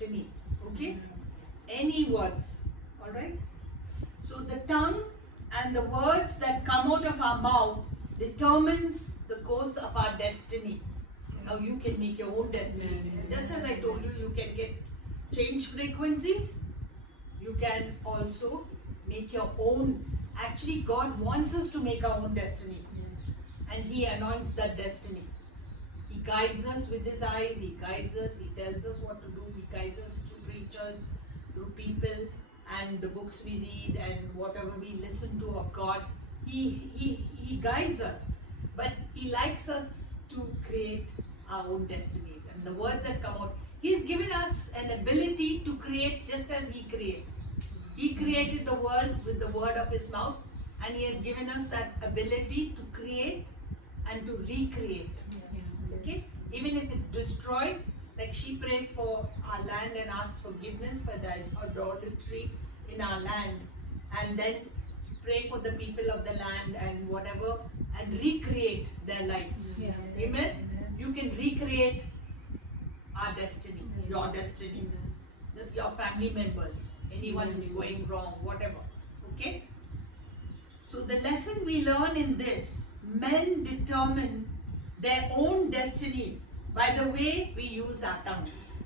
destiny. Okay? Any words. Alright? So the tongue and the words that come out of our mouth determines the course of our destiny. Now you can make your own destiny. Just as I told you, you can get change frequencies. You can also make your own. Actually, God wants us to make our own destinies. And He anoints that destiny. He guides us with His eyes. He guides us. He tells us what to do. He guides us through preachers, through people, and the books we read and whatever we listen to of God. He guides us. But He likes us to create our own destinies. And the words that come out, He's given us an ability to create just as He creates. He created the world with the word of His mouth, and He has given us that ability to create and to recreate. Okay? Even if it's destroyed, like she prays for our land and asks forgiveness for the idolatry in our land, and then pray for the people of the land and whatever, and recreate their lives. Amen? You can recreate our destiny, your destiny, your family members, anyone who's going wrong, whatever. Okay? So the lesson we learn in this, men determine their own destinies by the way we use our tongues.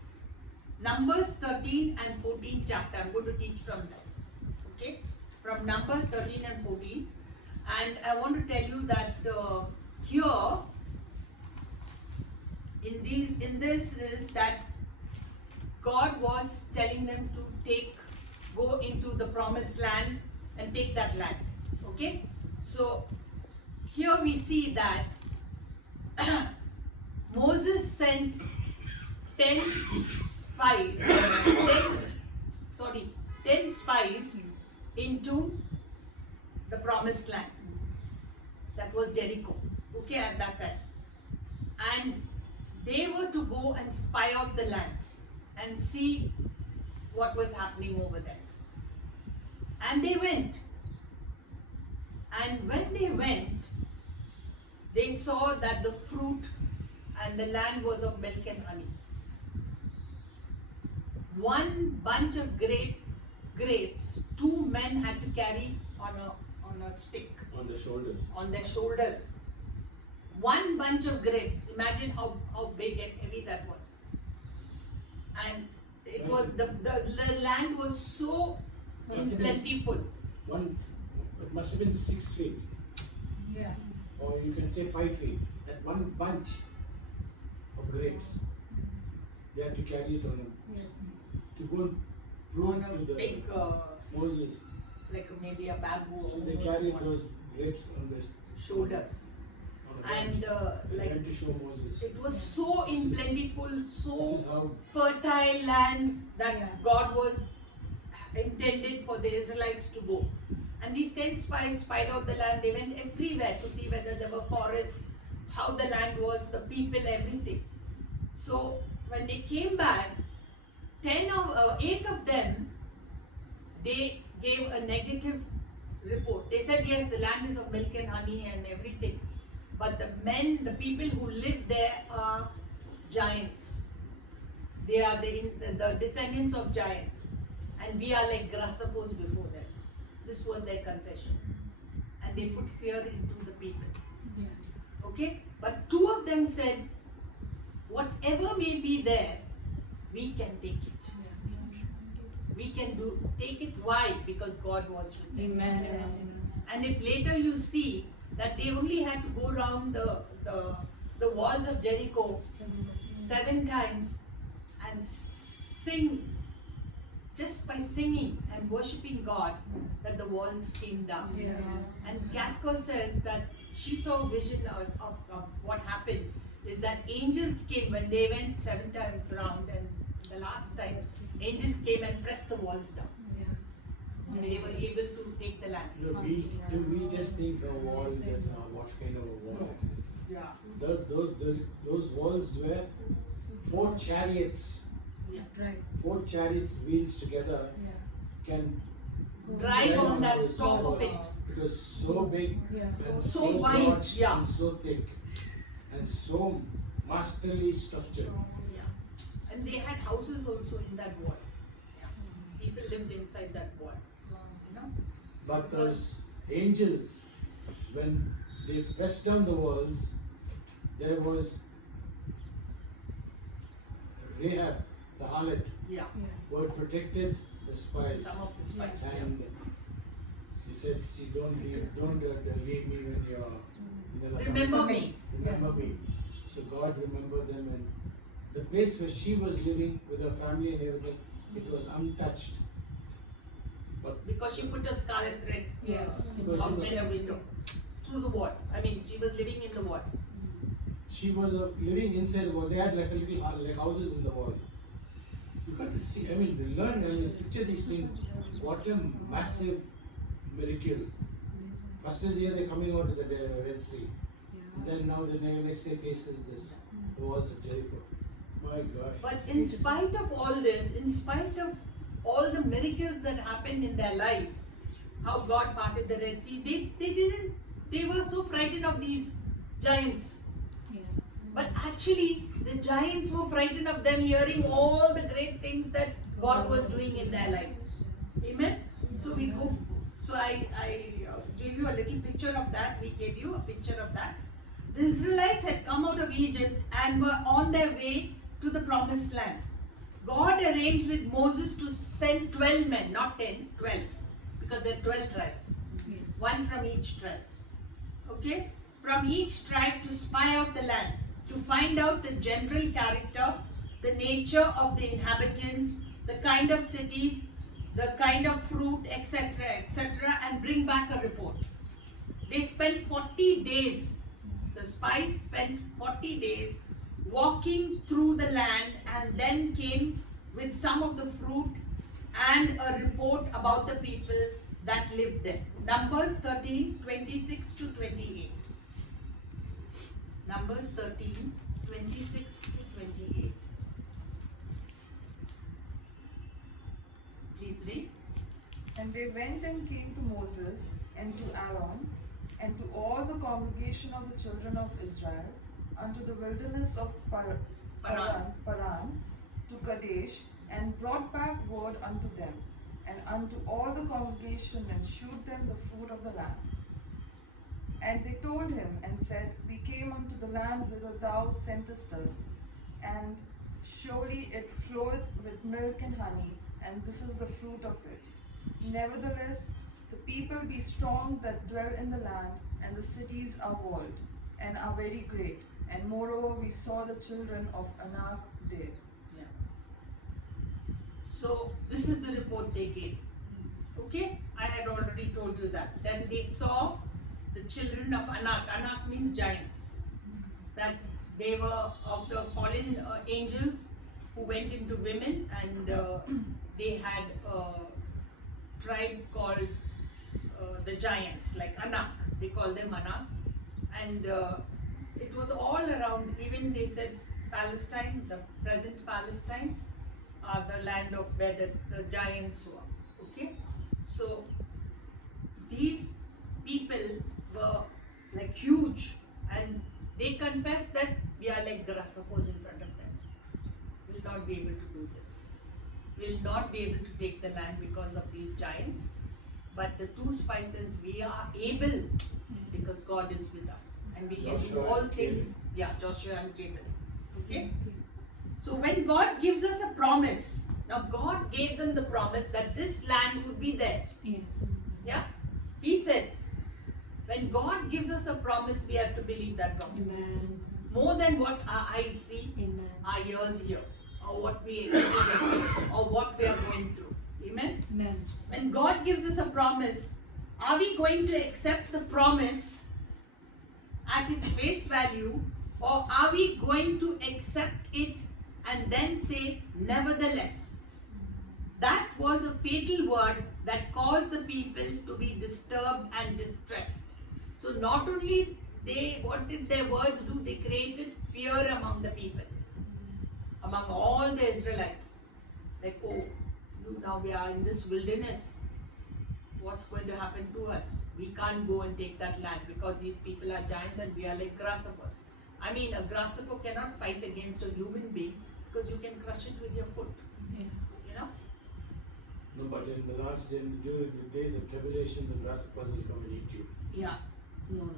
Numbers 13 and 14 chapter, I'm going to teach from that. Okay? From Numbers 13 and 14. And I want to tell you that here, in this is that God was telling them to go into the promised land and take that land. Okay? So here we see that Moses sent 10 spies into the promised land. That was Jericho. Okay, at that time. And they were to go and spy out the land and see what was happening over there. And they went. And when they went, they saw that the fruit and the land was of milk and honey. One bunch of grapes, two men had to carry on a stick. On the shoulders. On their shoulders. One bunch of grapes. Imagine how big and heavy that was. And it was the land was so plentiful. It must have been 6 feet. Yeah. Or you can say 5 feet. That one bunch of grapes, they had to carry it on them. Yes. To go and prove On a to the big, Moses. like maybe a bamboo. So they or carried something. those grapes on the Shoulders. on a And bunch. like Went to show Moses. it was so plentiful, This so is how fertile land that Yeah. God was intended for the Israelites to go. And these 10 spies spied out the land. They went everywhere to see whether there were forests, how the land was, the people, everything. So when they came back, 8 of them, they gave a negative report. They said, yes, the land is of milk and honey and everything. But the people who live there are giants. They are the descendants of giants. And we are like grasshoppers before them. This was their confession. And they put fear into the people. Yeah. Okay? But 2 of them said, whatever may be there, we can take it. We can take it. Why? Because God was with them. Amen. And if later you see that they only had to go around the walls of Jericho 7 times and sing, just by singing and worshipping God, that the walls came down. Yeah. And Katko says that she saw a vision of what happened is that angels came when they went 7 times around, and the last time angels came and pressed the walls down, and they were able to take the land. we just think a wall that what kind of a wall it is. Yeah. Those walls were 4 chariots. Right. 4 chariots wheels together Yeah. can Drive on that those top of walls. it. It was so big Yeah. and So so wide, broad yeah. and so thick and so masterly structured. Yeah. And they had houses also in that wall. Yeah. People lived inside that wall. You know? But those angels, when they pressed down the walls, there was Rahab, the harlot, Yeah. who had protected the spies. Some of the spies. And she said, "See, don't leave me when you're in the Remember me. Remember me." So God remembered them, and the place where she was living with her family and everything, it was untouched. But Because she put a scarlet thread Yes. outside her window, through the wall. I mean, she was living in the wall. she was living inside the wall. They had like a little like houses in the wall. You got to see. I mean, learn. I mean, picture these things. What a massive miracle! First is here they're coming out of the Red Sea. Then now the next day faces this, the walls of Jericho. My gosh. But in spite of all this, in spite of all the miracles that happened in their lives, how God parted the Red Sea, they were so frightened of these giants. But actually, the giants were frightened of them hearing all the great things that God was doing in their lives. Amen? So we go. So I gave you a little picture of that. We gave you a picture of that. The Israelites had come out of Egypt and were on their way to the promised land. God arranged with Moses to send 12 men, not 10, 12. Because there are 12 tribes. Yes. One from each tribe. Okay? From each tribe to spy out the land, to find out the general character, the nature of the inhabitants, the kind of cities, the kind of fruit, etc., etc., and bring back a report. They spent 40 days, the spies spent 40 days walking through the land and then came with some of the fruit and a report about the people that lived there. Numbers 13, 26 to 28. Numbers 13, 26 to 28. Please read. And they went and came to Moses and to Aaron and to all the congregation of the children of Israel unto the wilderness of Paran to Kadesh, and brought back word unto them and unto all the congregation, and shewed them the fruit of the land. And they told him and said, We came unto the land whither thou sentest us, and surely it floweth with milk and honey, and this is the fruit of it. Nevertheless, the people be strong that dwell in the land, and the cities are walled, and are very great. And moreover, we saw the children of Anak there. Yeah. So this is the report they gave. Okay? I had already told you that. Then they saw the children of Anak. Anak means giants. That they were of the fallen angels who went into women, and they had a tribe called the giants, like Anak. They call them Anak. And it was all around. Even they said Palestine, the present Palestine, are the land of where the giants were. Okay? So these people were like huge, and they confessed that we are like grasshoppers in front of them. We'll not be able to do this. We'll not be able to take the land because of these giants. But the two spices, we are able because God is with us. And we can do Joshua all and things. Yeah, Joshua and Caleb. Okay? So when God gives us a promise, now God gave them the promise that this land would be theirs. Yes. Yeah? He said, when God gives us a promise, we have to believe that promise. Amen. More than what our eyes see, Amen. our ears hear, or what we experience, or what we are going through. Amen? Amen. When God gives us a promise, are we going to accept the promise at its face value, or are we going to accept it and then say, nevertheless? That was a fatal word that caused the people to be disturbed and distressed. So not only what did their words do? They created fear among the people, among all the Israelites. Like, oh, now we are in this wilderness. What's going to happen to us? We can't go and take that land because these people are giants and we are like grasshoppers. I mean, a grasshopper cannot fight against a human being, because you can crush it with your foot. Yeah. You know. No, but in the last day, during the days of tribulation, the grasshoppers will come and eat you. Yeah. No.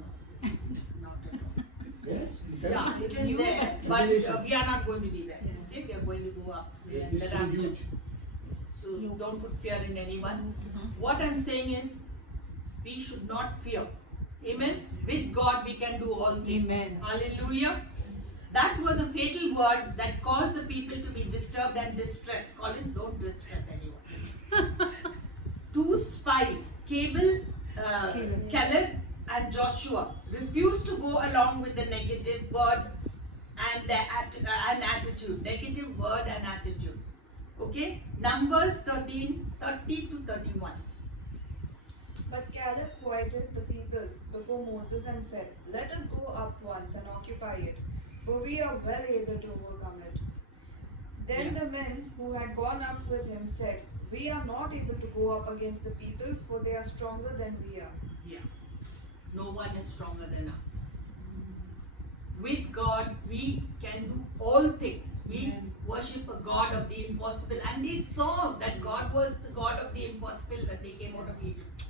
Not at all. Yes? Yeah, it is You there, are but tribulation. we are not going to be there. Yeah. Okay, we are going to go up It in the is so rapture. huge. So don't put fear in anyone. What I'm saying is, we should not fear. Amen. With God, we can do all things. Amen. Hallelujah. That was a fatal word that caused the people to be disturbed and distressed. Colin, don't distress anyone. Two spies, Caleb and Joshua, refused to go along with the negative word and an attitude. Negative word and attitude. Okay? Numbers 13, 30 to 31. But Caleb quieted the people before Moses and said, "Let us go up once and occupy it, for we are well able to overcome it." Then Yeah. the men who had gone up with him said, "We are not able to go up against the people, for they are stronger than we are." Yeah. No one is stronger than us. With God, we can do all things. We Amen. worship a God of the impossible. And they saw that God was the God of the impossible when they came out of Egypt.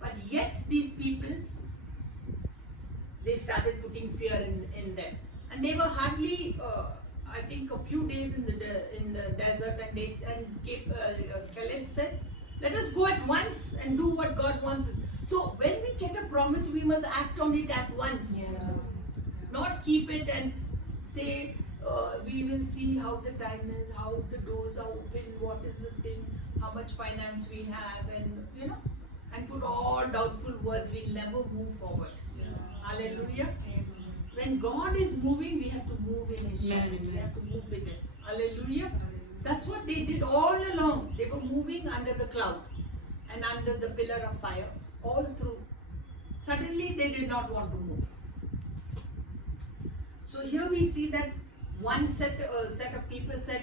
But yet these people, they started putting fear in them. And they were hardly, I think, a few days in the desert. And Caleb said, "Let us go at once and do what God wants us." So when we get a promise, we must act on it at once. Yeah. Not keep it and say, we will see how the time is, how the doors are open, what is the thing, how much finance we have, and and put all doubtful words. We'll never move forward. Hallelujah. When God is moving, we have to move in His shadow. Amen. We have to move with it. Hallelujah. That's what they did all along. They were moving under the cloud and under the pillar of fire all through. Suddenly, they did not want to move. So here we see that one set of people said,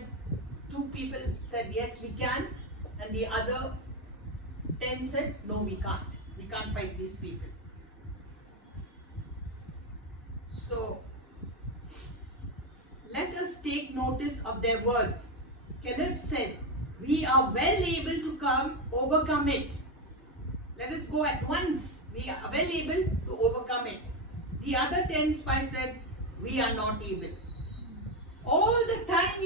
2 people said, "Yes, we can," and the other 10 said, "No, we can't. We can't fight these people." So let us take notice of their words. Caleb said, "We are well able to overcome it. Let us go at once. We are well able to overcome it." The other 10 spies said, "We are not able." All the time,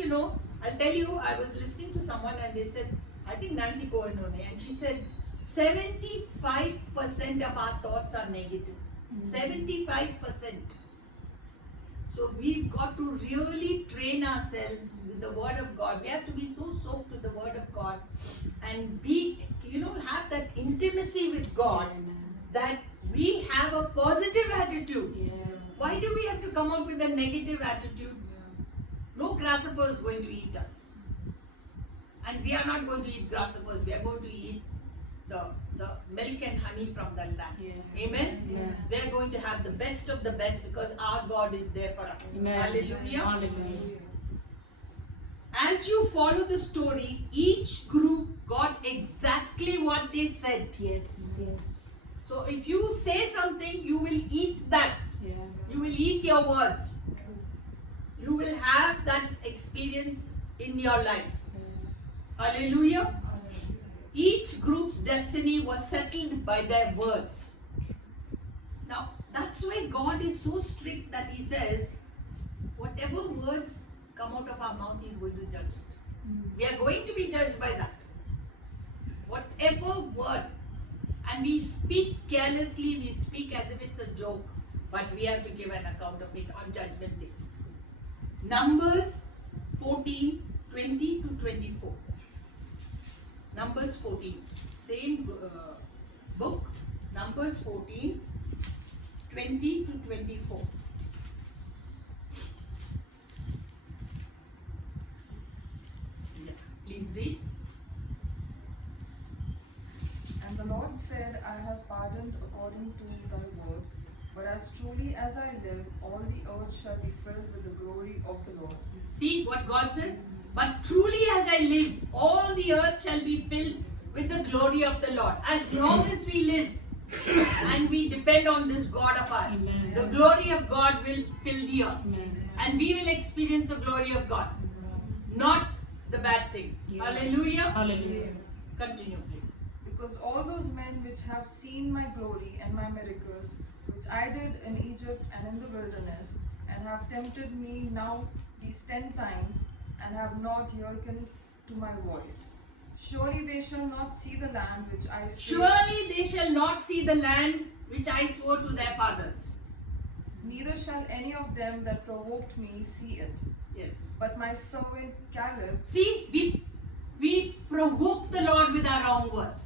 I'll tell you, I was listening to someone and they said, I think Nancy Cohen, and she said, 75% of our thoughts are negative. 75%. So we've got to really train ourselves with the Word of God. We have to be so soaked with the Word of God and have that intimacy with God that we have a positive attitude. Why do we have to come out with a negative attitude? No grasshopper is going to eat us. And we are not going to eat grasshoppers. We are going to eat the milk and honey from the land. Yeah. Amen? Yeah. We are going to have the best of the best because our God is there for us. Amen. Hallelujah. Hallelujah. As you follow the story, each group got exactly what they said. Yes. So if you say something, you will eat that. Yeah. You will eat your words. You will have that experience in your life. Hallelujah. Each group's destiny was settled by their words. Now, that's why God is so strict that He says, whatever words come out of our mouth, He is going to judge it. We are going to be judged by that. Whatever word. And we speak carelessly, we speak as if it's a joke, but we have to give an account of it on Judgment Day. Numbers 14, 20 to 24. Numbers 14, same book, Numbers 14, 20 to 24. Yeah, please read. And the Lord said, "I have pardoned according to thy word, but as truly as I live, all the earth shall be filled with the glory of the Lord." See what God says? "But truly as I live, all the earth shall be filled with the glory of the Lord." As long as we live and we depend on this God of ours, Amen. the glory of God will fill the earth. Amen. And we will experience the glory of God. not the bad things. Yeah. Hallelujah. Hallelujah. Continue, please. Because all those men which have seen my glory and my miracles, which I did in Egypt and in the wilderness, and have tempted me now these 10 times, and have not hearkened to my voice. Surely they shall not see the land which I swore, Surely they shall not see the land which I swore to their fathers. neither shall any of them that provoked me see it. Yes. But my servant Caleb, See, we provoke the Lord with our wrong words.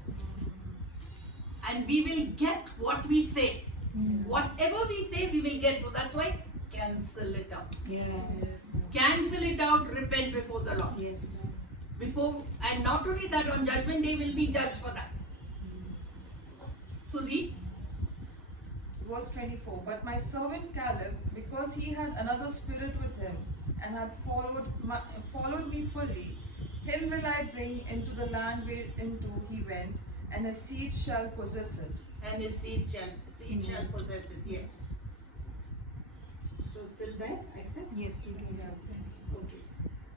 And we will get what we say. Whatever we say, we will get. So that's why cancel it out. Yeah. Cancel it out, repent before the Lord. Yes. Before, and not only that, on judgment day will be judged for that. So read. verse 24, but my servant Caleb, because he had another spirit with him, and had followed me fully, him will I bring into the land whereinto he went, and his seed shall possess it. And his seed shall possess it. Yes. So till then, I said. Yes, to do that. Okay.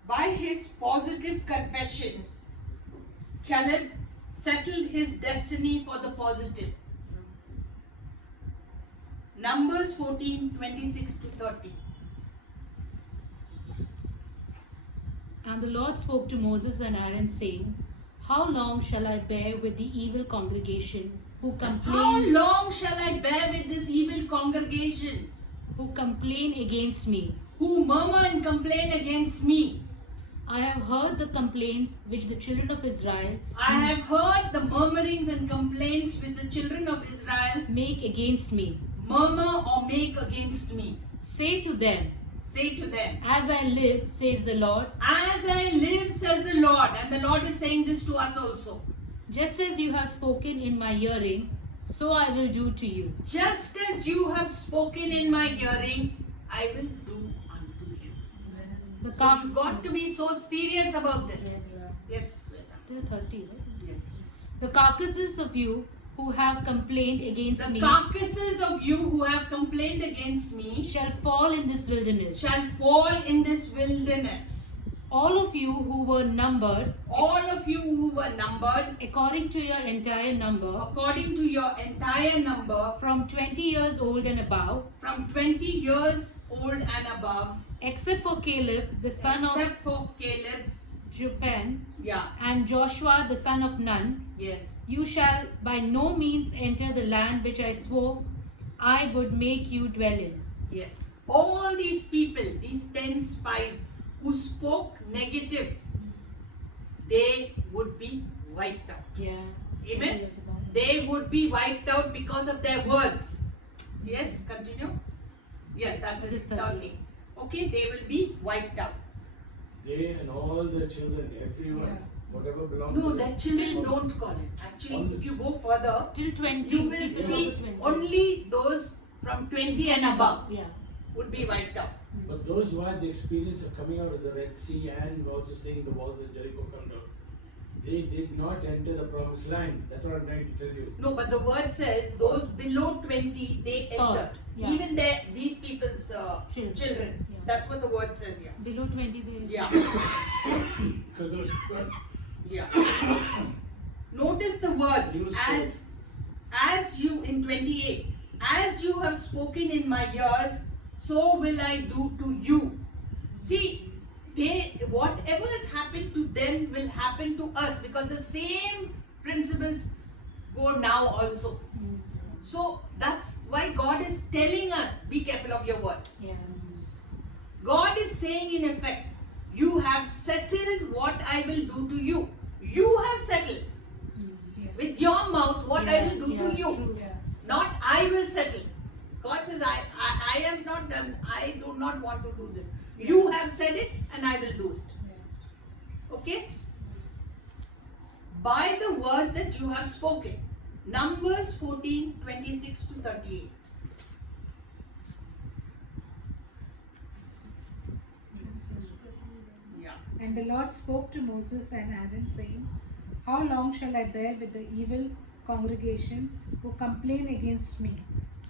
By his positive confession, Caleb settled his destiny for the positive. Numbers 14:26 to 30. And the Lord spoke to Moses and Aaron, saying, How long shall I bear with the evil congregation who How complain, long shall I bear with this evil congregation against me? who murmur and complain against me? I have heard the complaints which the children of Israel I have heard the murmurings and complaints which the children of Israel make against me. murmur or make against me. Say to them, Say to them, As I live, says the Lord, as I live, says the Lord. And the Lord is saying this to us also. just as you have spoken in my hearing, so I will do to you. Just as you have spoken in my hearing, I will do unto you. The So you got to be so serious about this. Yes, Sweta. Till 30, right? Yes. The carcasses of you who have complained against The me carcasses of you who have complained against me shall fall in this wilderness. shall fall in this wilderness. All of you who were numbered All of you who were numbered according to your entire number, according to your entire number, from 20 years old and above, from 20 years old and above, except for Caleb the son of except for Caleb. Jephunneh Yeah, and Joshua the son of Nun, yes. you shall by no means enter the land which I swore I would make you dwell in. Yes. All these people, these 10 spies who spoke negative, they would be wiped out. Yeah. Amen. Years ago. They would be wiped out because of their words. Yes, continue. Yeah, that That is is 30. 30. Okay, they will be wiped out. They and all the children, everyone, whatever belongs No, to them. their children don't call it. Actually, if you go further, Till 20. you will people see over 20. only those from 20 and above Yeah. would be wiped out. But those who had the experience of coming out of the Red Sea and also seeing the walls of Jericho come down, they did not enter the promised land. That's what I'm trying to tell you. No, but the word says those below 20 they Saw, entered. yeah. Even these people's children. Yeah. That's what the word says here. Below 20 they Yeah. Because those Yeah. Notice the words Useful. as you in 28, as you have spoken in my ears, so will I do to you. See, whatever has happened to them will happen to us because the same principles go now also. So that's why God is telling us, be careful of your words. Yeah. God is saying in effect, you have settled what I will do to you. You have settled with your mouth what I will do to you. True. Yeah. Not I will settle. God says, I am not done. I do not want to do this. You have said it and I will do it. Okay? By the words that you have spoken. Numbers 14:26 to 38. Yeah. And the Lord spoke to Moses and Aaron, saying, How long shall I bear with the evil congregation who complain against me?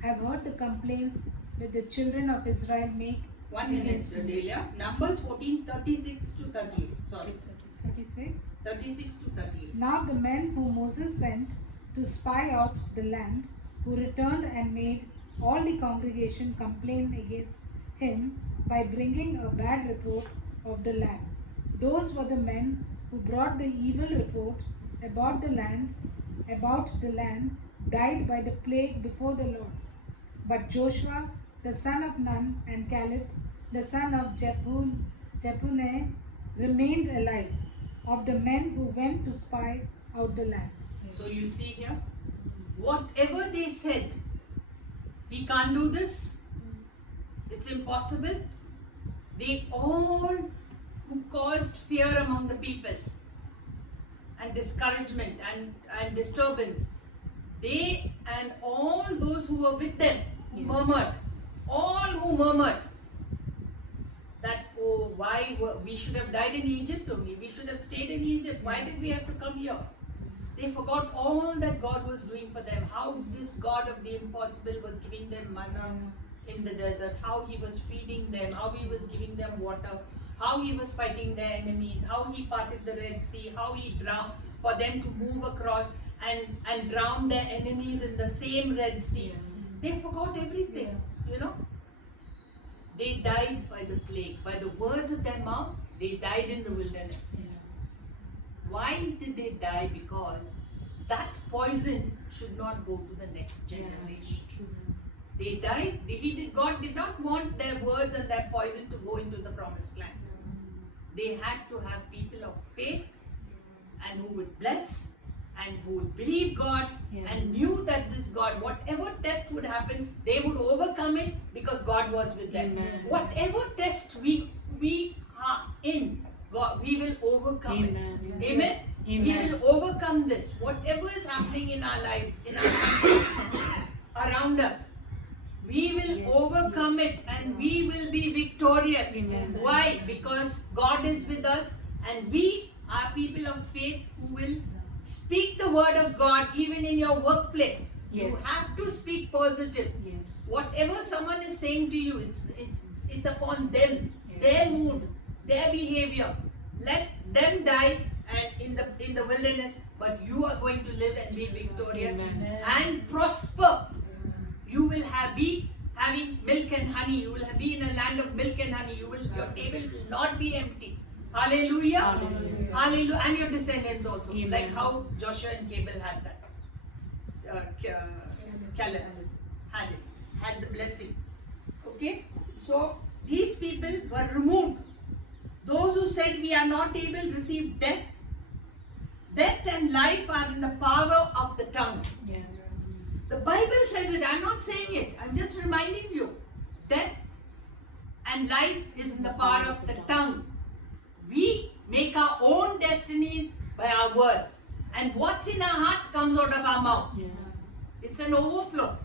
I have heard the complaints which the children of Israel make 1 minute, Delia. Numbers 14:36 to 38. Sorry, 36. 36 to 38. Now the men whom Moses sent to spy out the land, who returned and made all the congregation complain against him by bringing a bad report of the land. Those were the men who brought the evil report about the land, died by the plague before the Lord. But Joshua, the son of Nun, and Caleb, the son of Jephunneh, remained alive, of the men who went to spy out the land. So you see here, whatever they said, we can't do this, it's impossible. They all who caused fear among the people and discouragement and disturbance, they and all those who were with them murmured, all who murmured that, oh, we should have died in Egypt only, we should have stayed in Egypt, why did we have to come here? They forgot all that God was doing for them, how this God of the impossible was giving them manna in the desert, how He was feeding them, how He was giving them water, how He was fighting their enemies, how He parted the Red Sea, how He drowned for them to move across and drown their enemies in the same Red Sea. They forgot everything, you know. They died by the plague, by the words of their mouth, they died in the wilderness. Why did they die? Because that poison should not go to the next generation. They died. God did not want their words and their poison to go into the promised land. They had to have people of faith and who would bless and who would believe God and knew that this God, whatever test would happen, they would overcome it because God was with them. Amen. Whatever test we are in, God, we will overcome it. Amen. Amen. Amen. We will overcome this. Whatever is happening in our lives, in our family, around us, we will overcome it and we will be victorious. Amen. Why? Because God is with us and we are people of faith who will speak the word of God even in your workplace. You Yes. have to speak positive. Yes. Whatever someone is saying to you, it's upon them, Yeah. their mood, their behavior. Let them die and in the wilderness, but you are going to live and be victorious Amen. and prosper. You will be having milk and honey. You will be in a land of milk and honey. Your table will not be empty. Hallelujah. Hallelujah. Hallelujah. And your descendants also. Amen. Like how Joshua and Caleb had that. Caleb had the blessing. Okay. So these people were removed. Those who said we are not able received death. Death and life are in the power of the tongue. Yeah. The Bible says it. I'm not saying it. I'm just reminding you. Death and life is in the power of the tongue. We make our own destinies by our words. And what's in our heart comes out of our mouth. Yeah. It's an overflow.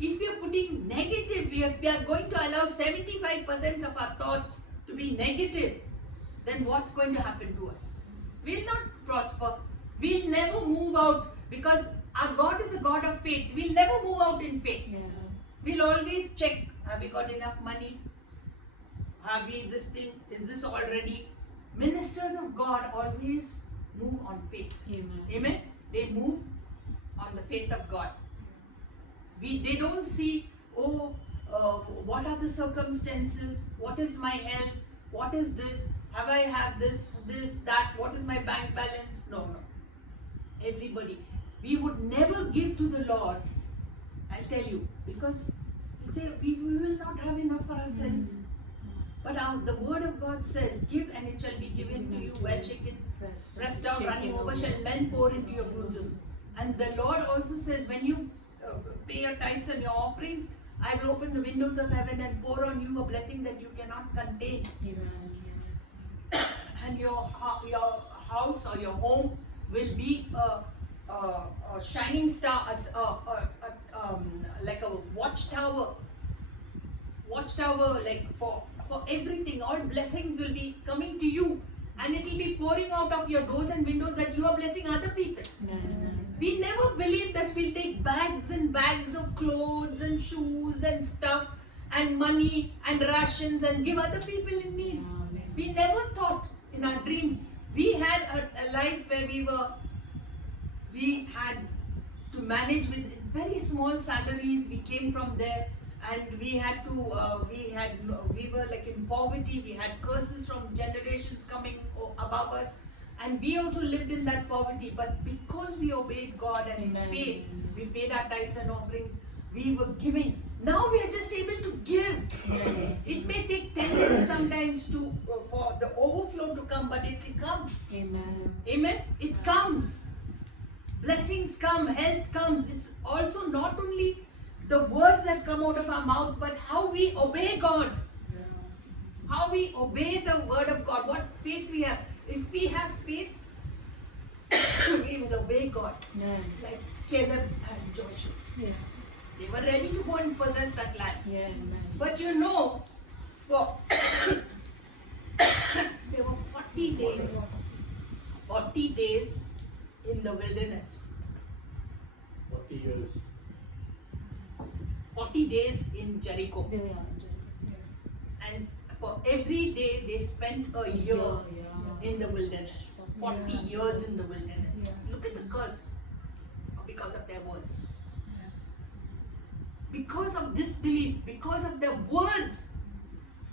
If we are putting negative, we are going to allow 75% of our thoughts to be negative, then what's going to happen to us? We'll not prosper. We'll never move out because our God is a God of faith. We'll never move out in faith. Yeah. We'll always check, have we got enough money? Have we this thing? Is this all ready? Ministers of God always move on faith. Amen. Amen. They move on the faith of God. They don't see, what are the circumstances? What is my health? What is this? Have I had this, that? What is my bank balance? No. Everybody. We would never give to the Lord, I'll tell you, because we will not have enough for ourselves. But the word of God says, give and it shall be given to you, well shaken, pressed down, running over, shall men pour into your bosom. And the Lord also says, when you pay your tithes and your offerings, I will open the windows of heaven and pour on you a blessing that you cannot contain. Amen. And your house or your home will be a shining star, like a watchtower, like for everything. All blessings will be coming to you, and it will be pouring out of your doors and windows that you are blessing other people. Amen. We never believe that we'll take bags and bags of clothes and shoes and stuff and money and rations and give other people in need. We never thought in our dreams. We had a life where we had to manage with very small salaries. We came from there, and we had to. We were like in poverty. We had curses from generations coming above us, and we also lived in that poverty. But because we obeyed God and in Amen. faith, we paid our tithes and offerings. We were giving. Now we are just able to give. Amen. It may take 10 years sometimes for the overflow to come, but it will come. Amen. Amen. It comes. Blessings come, health comes. It's also not only the words that come out of our mouth, but how we obey God. How we obey the word of God. What faith we have. If we have faith, we will obey God. Amen. Like Caleb and Joshua. Yeah. They were ready to go and possess that land. Yeah. Amen. But you know, for there were 40 days in the wilderness. 40 years. 40 days in Jericho. There we are. And for every day they spent a year Yeah. in the wilderness. 40 years in the wilderness. Yeah. Look at the curse because of their words. Because of disbelief, because of their words.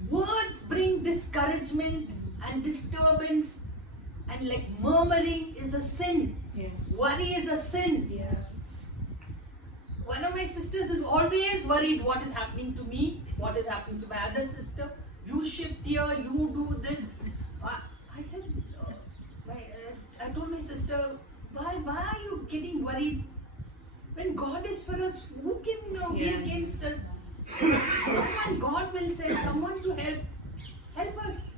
Words bring discouragement and disturbance, and like murmuring is a sin. Yeah. Worry is a sin. Yeah. One of my sisters is always worried what is happening to me, what is happening to my other sister. You shift here, you do this. I said, I told my sister, why are you getting worried? When God is for us, who can be Yeah. against us? God will send someone to help us.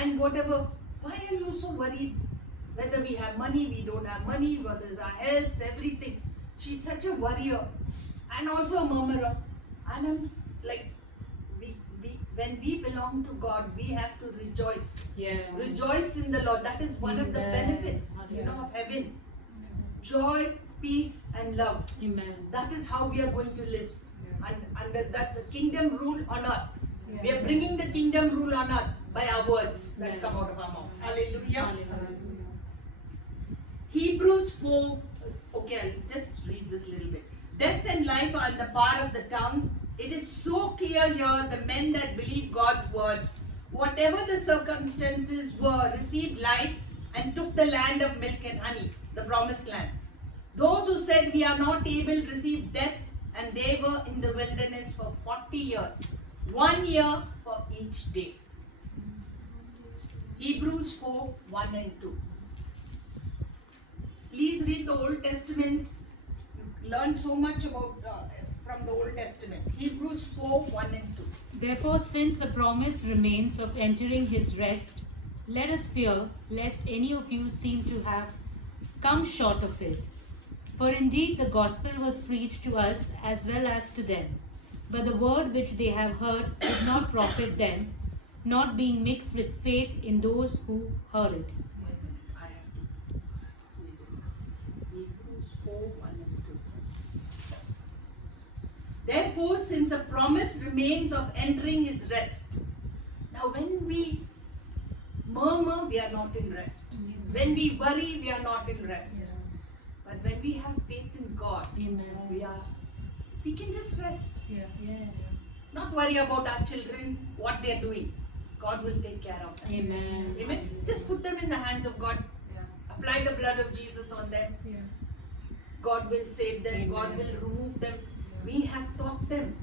And whatever, why are you so worried? Whether we have money, we don't have money, whether it's our health, everything. She's such a worrier and also a murmurer. And I'm like, when we belong to God, we have to rejoice. Yeah. Rejoice in the Lord. That is one of the Amen. benefits, of heaven. Joy, peace, and love. Amen. That is how we are going to live. And under that, the kingdom rule on earth. Yeah. We are bringing the kingdom rule on earth by our words that Yes. come out of our mouth. Hallelujah. Hallelujah. Hebrews 4. Okay, I'll just read this little bit. Death and life are in the power of the tongue. It is so clear here, the men that believe God's word, whatever the circumstances were, received life and took the land of milk and honey, the promised land. Those who said we are not able received death, and they were in the wilderness for 40 years, 1 year for each day. Hebrews 4, 1 and 2. Please read the Old Testaments. You learn so much about from the Old Testament. Hebrews 4, 1 and 2. Therefore, since the promise remains of entering his rest, let us fear lest any of you seem to have come short of it. For indeed the gospel was preached to us as well as to them. But the word which they have heard did not profit them, not being mixed with faith in those who heard it. I have to read it. Hebrews 4, 1 and 2. Therefore, since a promise remains of entering his rest. Now, when we murmur, we are not in rest. When we worry, we are not in rest. But when we have faith in God, Amen. we can just rest. Yeah. Yeah. Not worry about our children, what they are doing. God will take care of them. Amen. Amen. Just put them in the hands of God. Apply the blood of Jesus on them. Yeah. God will save them. Amen. God will remove them. We have taught them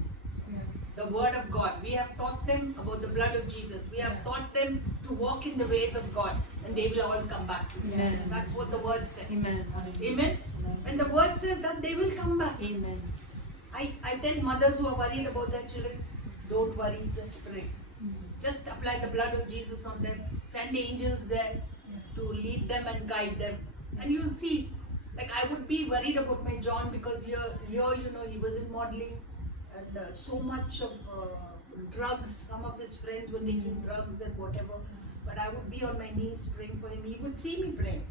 Yeah. the word of God. We have taught them about the blood of Jesus. We have taught them to walk in the ways of God, and they will all come back. Amen. That's what the word says. Amen. Amen. When the word says that, they will come back. Amen. I tell mothers who are worried about their children, don't worry, just pray. Just apply the blood of Jesus on them. Send angels there to lead them and guide them. And you'll see, like I would be worried about my John because here he was in modeling and so much of drugs. Some of his friends were taking drugs and whatever. But I would be on my knees praying for him. He would see me praying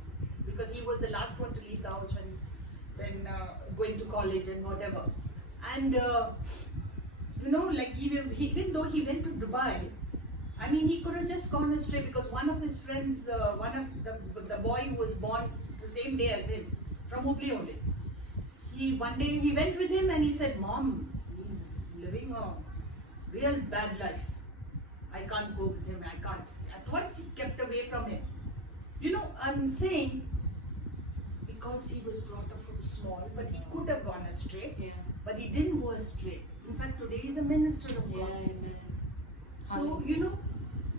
because he was the last one to leave the house when going to college and whatever. And you know, like even though he went to Dubai, I mean, he could have just gone astray because one of his friends, one of the boy who was born the same day as him, from Hubli only, one day he went with him and he said, "Mom, he's living a real bad life. I can't go with him. I can't." At once he kept away from him. You know, I'm saying because he was brought up from small, but he could have gone astray, Yeah. but he didn't go astray. In fact, today he's a minister of God. Yeah, amen. So, you know,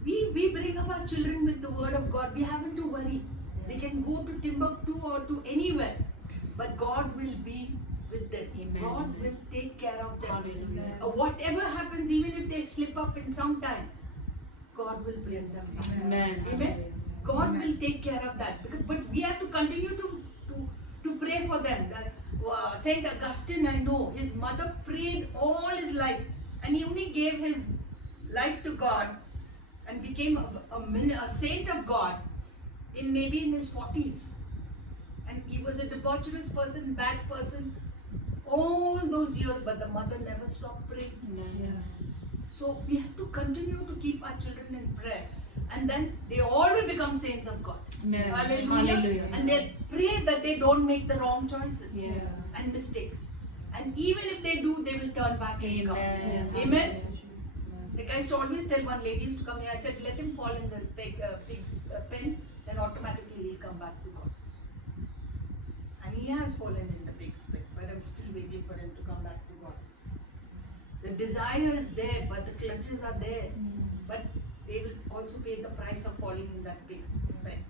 we bring up our children with the word of God. We haven't to worry. They can go to Timbuktu or to anywhere, but God will be with them. Amen. God will take care of them. Hallelujah. Whatever happens, even if they slip up in some time, God will bring them back. Amen. Amen. God will take care of that. But we have to continue to pray for them. Saint Augustine, I know, his mother prayed all his life, and he only gave his life to God and became a saint of God in maybe in his 40s. And he was a debaucherous person, bad person, all those years, but the mother never stopped praying. Amen. So we have to continue to keep our children in prayer, and then they all will become saints of God. Amen. Hallelujah. Hallelujah. And they pray that they don't make the wrong choices Yeah. and mistakes. And even if they do, they will turn back and come. Amen. Amen. Like I used to always tell one lady used to come here, I said, let him fall in the pig's pen, then automatically he'll come back to God. And he has fallen in the pig's pen, but I'm still waiting for him to come back to God. The desire is there, but the clutches are there. But they will also pay the price of falling in that pig's pen.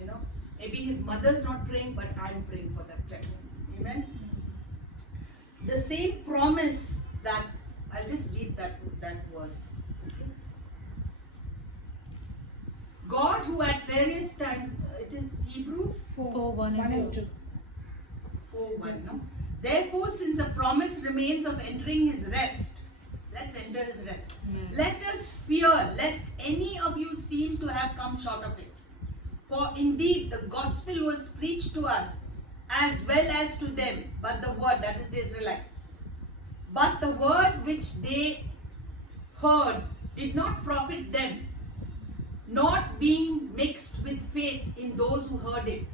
You know, maybe his mother's not praying, but I'm praying for that child. Amen. The same promise that I'll just read that verse. Okay. God, who at various times, it is Hebrews 4:1 1 and and 2. 2. 4:1. No? Therefore, since a promise remains of entering his rest, let's enter his rest. Amen. Let us fear lest any of you seem to have come short of it. For indeed the gospel was preached to us as well as to them, but the word, that is the Israelites, but the word which they heard did not profit them, not being mixed with faith in those who heard it.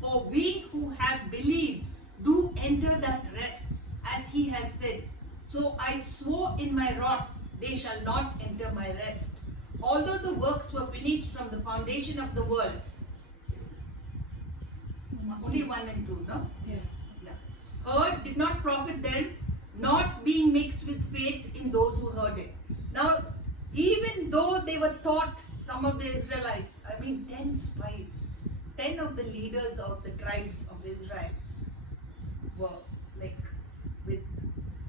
For we who have believed do enter that rest, as he has said, so I swore in my wrath, they shall not enter my rest. Although the works were finished from the foundation of the world. Only 1 and 2, no? Yes. Yeah. Heard did not profit them, not being mixed with faith in those who heard it. Now, even though they were taught, some of the Israelites, 10 spies, 10 of the leaders of the tribes of Israel were like with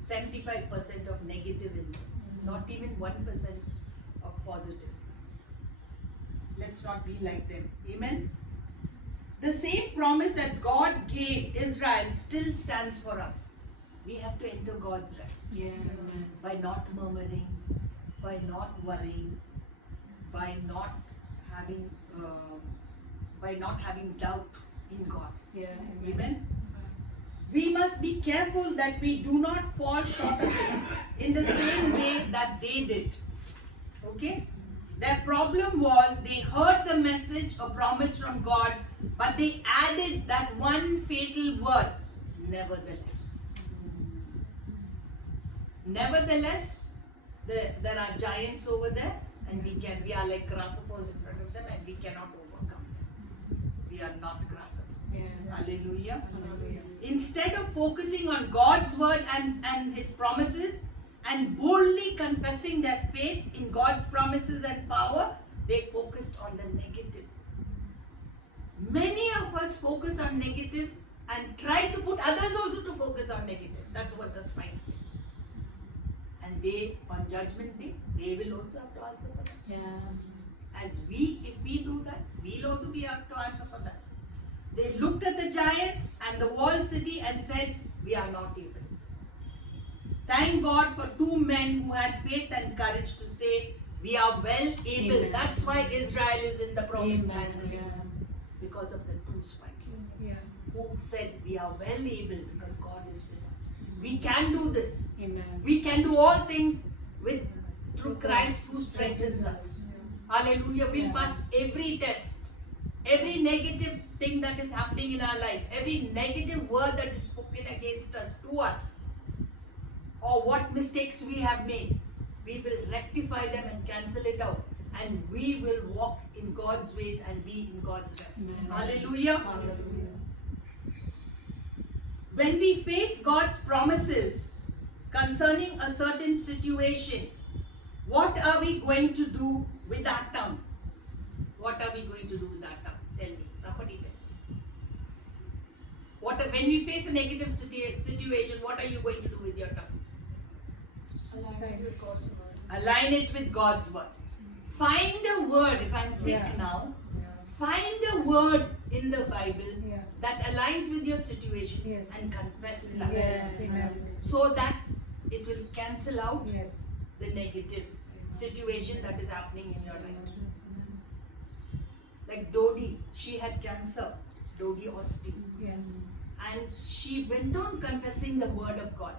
75% of negative in them, not even 1% of positive. Let's not be like them. Amen. The same promise that God gave Israel still stands for us. We have to enter God's rest Yeah. Amen. by not murmuring, by not worrying, by not having doubt in God. Yeah. Amen. We must be careful that we do not fall short of it in the same way that they did. Okay? Their problem was they heard the message or promise from God, but they added that one fatal word, nevertheless. Nevertheless, there are giants over there, and we are like grasshoppers in front of them, and we cannot overcome them. We are not grasshoppers. Yeah. Hallelujah. Hallelujah. Instead of focusing on God's word and his promises and boldly confessing their faith in God's promises and power, they focused on the negative. Many of us focus on negative and try to put others also to focus on negative. That's what the spies did. And they, on judgment day, they will also have to answer for that. Yeah. If we do that, we'll also be have to answer for that. They looked at the giants and the walled city and said, we are not able. Thank God for two men who had faith and courage to say, we are well able. Amen. That's why Israel is in the promised Amen. land today. Yeah. Because of the two spies Yeah. who said, we are well able because God is with us. We can do this. Amen. We can do all things with through Christ who strengthens us. Hallelujah. We'll pass every test. Every negative thing that is happening in our life, every negative word that is spoken against us, to us, or what mistakes we have made, we will rectify them and cancel it out. And we will walk in God's ways and be in God's rest. Amen. Hallelujah. Hallelujah. When we face God's promises concerning a certain situation, what are we going to do with that tongue? What are we going to do with that tongue? Tell me. Somebody tell me. When we face a negative situation, what are you going to do with your tongue? Align it with God's word. Align it with God's word. Find a word, if I'm sick Yeah. now, Yeah. find a word in the Bible Yeah. that aligns with your situation Yes. and confess that. Yes. Amen. So that it will cancel out Yes. the negative situation that is happening in your life. Like Dodi, she had cancer, Dodi Austin, Yeah. and she went on confessing the word of God.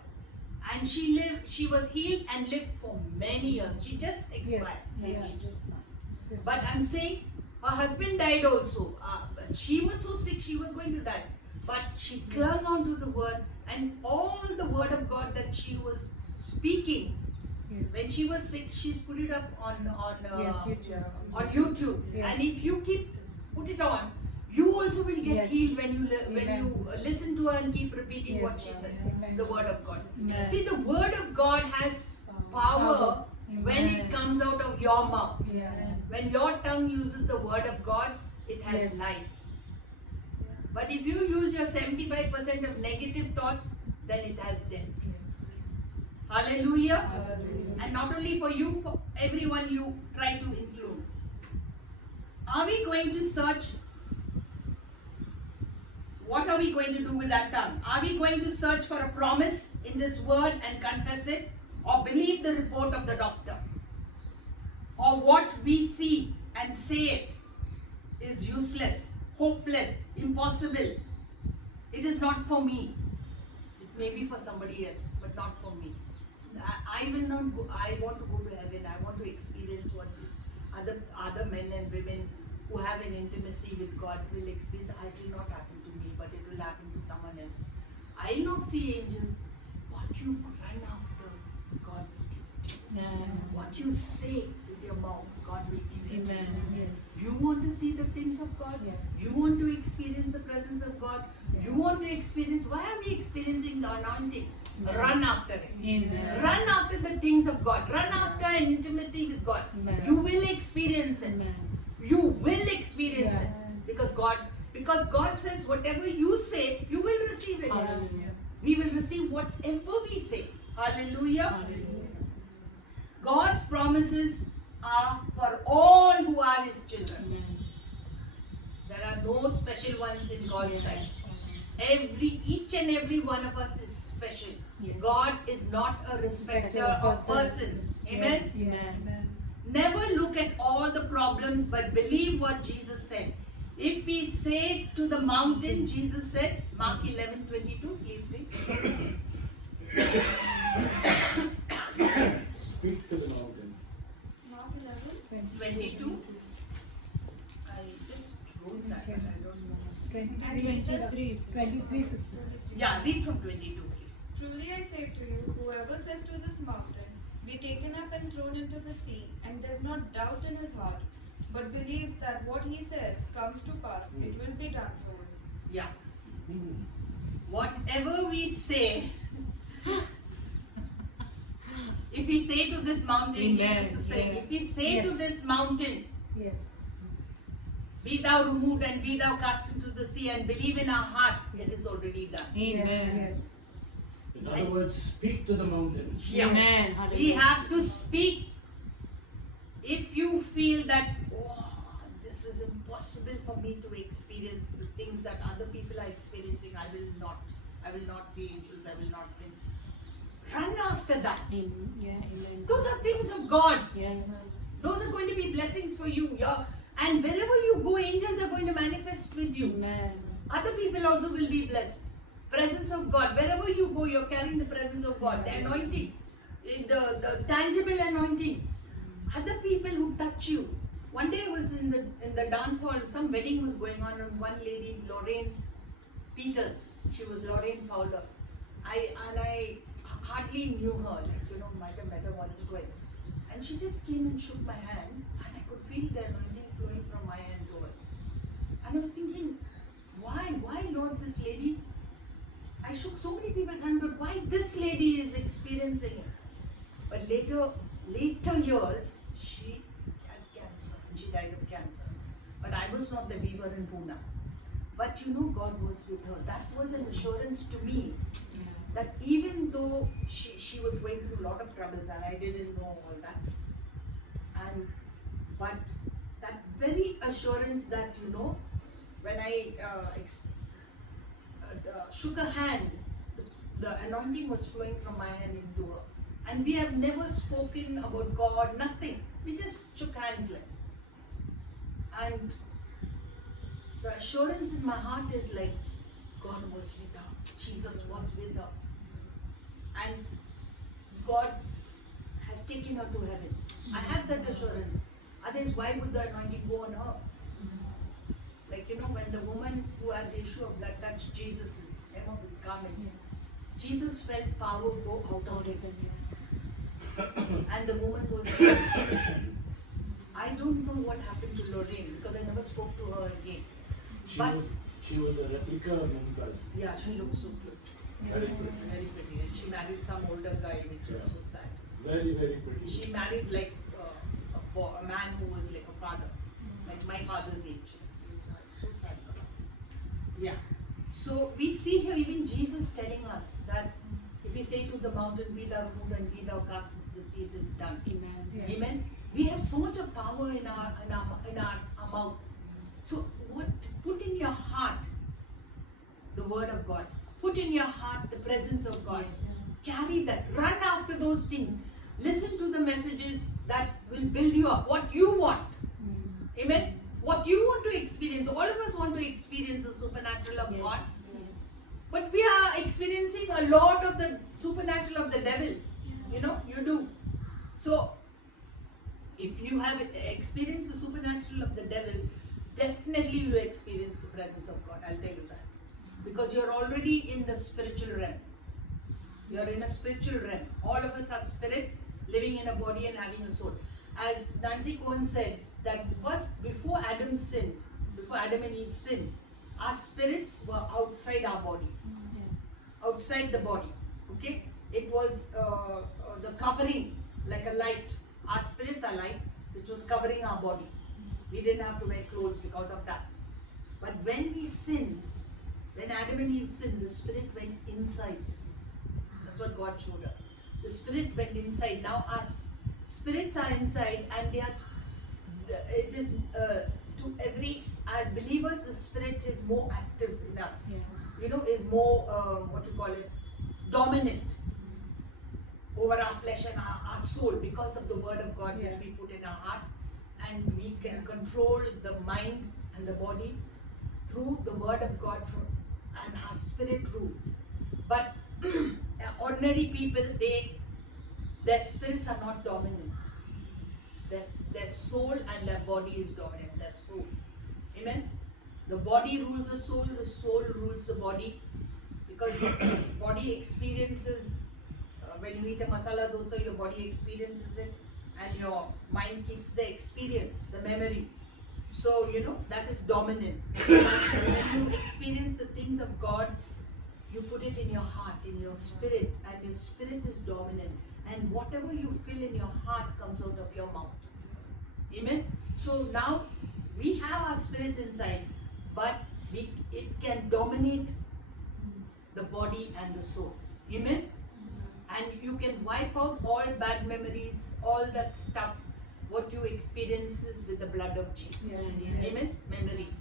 And she was healed and lived for many years. She just expired. Yeah. She just passed. Yes. But I'm saying her husband died also. But she was so sick, she was going to die. But she clung on to the word, and all the word of God that she was speaking Yes. when she was sick, she's put it up on Yes, you too. on YouTube. Yeah. And if you put it on, you also will get Yes. healed when you Amen. listen to her and keep repeating what Yes. she says. Amen. The word of God. Amen. See, the word of God has power when it Amen. comes out of your mouth. Yeah. When your tongue uses the word of God, it has Yes. life. But if you use your 75% of negative thoughts, then it has death. Hallelujah. Hallelujah. And not only for you, for everyone you try to influence. Are we going to search? What are we going to do with that tongue? Are we going to search for a promise in this word and confess it? Or believe the report of the doctor? Or what we see and say it is useless, hopeless, impossible. It is not for me. It may be for somebody else, but not for me. I will not go. I want to go to heaven. I want to experience what these other men and women who have an intimacy with God will experience. It will not happen to me, but it will happen to someone else. I will not see angels. What you run after, God will give you. Amen. What you say with your mouth, God will give you. Amen. Yes. You want to see the things of God? Yeah. You want to experience the presence of God? Yeah. You want to experience, why are we experiencing the anointing? Yeah. Run after it. Amen. Run after the things of God. Run after an intimacy with God. Amen. You will experience it. Amen. You will experience Yeah. it. Because God says whatever you say, you will receive it. Hallelujah. We will receive whatever we say. Hallelujah. Hallelujah. God's promises are for all who are His children. Amen. There are no special ones in God's Amen. sight. Each and every one of us is special. Yes. God is not a respecter of persons. Amen. Yes. Amen. Never look at all the problems, but believe what Jesus said. If we say to the mountain, Jesus said, Mark 11:22, please read. Speak to the mountain. Mark 11. 22. I just wrote that, but I don't know. 23. 23, sister. Yeah, read from 22, please. Truly I say to you, whoever says to this mountain, be taken up and thrown into the sea, and does not doubt in his heart, but believes that what he says comes to pass, it will be done for him. Yeah. Whatever we say, if we say to this mountain, Amen. Jesus is saying, Yeah. if we say to Yes. this mountain, Yes. be thou removed and be thou cast into the sea, and believe in our heart, it is already done. Amen. Yes. In other words, speak to the mountain. Yeah. Amen. We Hallelujah. have to speak. If you feel that, oh, this is impossible for me to experience the things that other people are experiencing, I will not see angels, I will not think. Run after that. Amen. Yeah. Amen. Those are things of God. Yeah. Those are going to be blessings for you. And wherever you go, angels are going to manifest with you. Amen. Other people also will be blessed. Presence of God. Wherever you go, you're carrying the presence of God. The anointing. The tangible anointing. Other people who touch you. One day I was in the dance hall, some wedding was going on, and one lady, Lorraine Peters, she was Lorraine Fowler. I hardly knew her, might have met her once or twice. And she just came and shook my hand, and I could feel the anointing flowing from my hand towards. And I was thinking, why Lord, this lady? I shook so many people's hands, but why this lady is experiencing it? But later years, she had cancer and she died of cancer. But I was not the weaver in Pune. But God was with her. That was an assurance to me that even though she was going through a lot of troubles and I didn't know all that. But that very assurance that, when I shook her hand, the anointing was flowing from my hand into her. And we have never spoken about God, nothing. We just shook hands and the assurance in my heart is like, God was with her. Jesus was with her. And God has taken her to heaven. I have that assurance. Otherwise, why would the anointing go on her? Like, when the woman who had the issue of blood touched Jesus' hem of his garment, Jesus felt power go out of him. And the woman was healed. I don't know what happened to Lorraine because I never spoke to her again. She was the replica of Mumtaz. Yeah, she looks so good. Very pretty. Very pretty. And she married some older guy, which was so sad. Very, very pretty. She married like a man who was like a father, like my father's age. So sad for her. Yeah. So we see here even Jesus telling us that if we say to the mountain, be thou removed and be thou cast into the sea, it is done. Amen. Yeah. Amen. We have so much of power in our mouth. So put in your heart the word of God. Put in your heart the presence of God. Yes. Carry that. Run after those things. Listen to the messages that will build you up. What you want. Amen. What you want to experience. All of us want to experience the supernatural of God. Yes. But we are experiencing a lot of the supernatural of the devil. You do. So, if you have experienced the supernatural of the devil, definitely you will experience the presence of God. I'll tell you that. Because you're already in the spiritual realm. You're in a spiritual realm. All of us are spirits living in a body and having a soul. As Nancy Cohen said, that first before Adam and Eve sinned, our spirits were outside our body. Outside the body. Okay? It was the covering, like a light. Our spirits are light, which was covering our body. We didn't have to wear clothes because of that. But when we sinned, when Adam and Eve sinned, the spirit went inside. That's what God showed her. The spirit went inside. Now our spirits are inside, and it is to every, as believers, the spirit is more active in us. Is more dominant over our flesh and our soul because of the word of God which we put in our heart, and we can control the mind and the body through the word of God and our spirit rules. But ordinary people, their spirits are not dominant. Their soul and their body is dominant. Their soul. Amen. The body rules the soul rules the body, because the body experiences, when you eat a masala dosa, your body experiences it, and your mind keeps the experience, the memory. So, that is dominant. When you experience the things of God, you put it in your heart, in your spirit, and your spirit is dominant. And whatever you feel in your heart comes out of your mouth. Amen. So now we have our spirits inside, but it can dominate the body and the soul. Amen. And you can wipe out all bad memories, all that stuff, what you experiences with the blood of Jesus. Yes. Amen. Memories.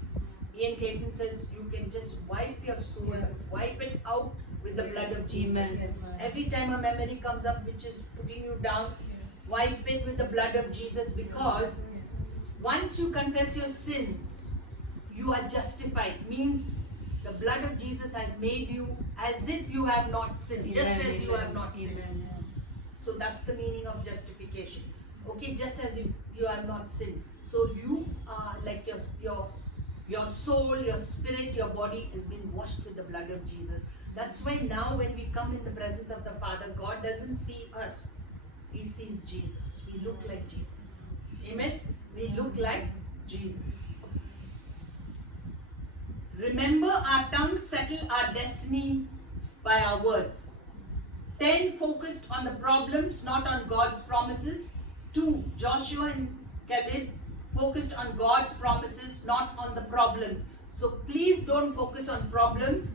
Ian Clayton says you can just wipe your soul, wipe it out with the blood of Jesus. Amen. Every time a memory comes up which is putting you down, wipe it with the blood of Jesus, because once you confess your sin, you are justified. Means the blood of Jesus has made you as if you have not sinned, just Amen, as you have amen, not sinned. amen. So that's the meaning of justification. Okay, just as you have not sinned. So you are like your soul, your spirit, your body has been washed with the blood of Jesus. That's why now when we come in the presence of the Father, God doesn't see us. He sees Jesus. We look like Jesus. Amen? We look like Jesus. Remember, our tongues settle our destiny by our words. 10. Focused on the problems, not on God's promises. 2. Joshua and Caleb focused on God's promises, not on the problems. So please don't focus on problems.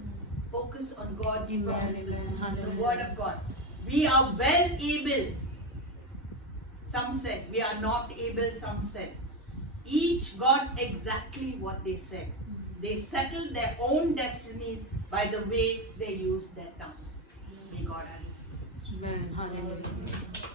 Focus on God's Amen, promises, amen. the word of God. We are well able. Some said. We are not able, some said. Each got exactly what they said. They settled their own destinies by the way they used their tongues. May God add His blessings. Amen. Hallelujah.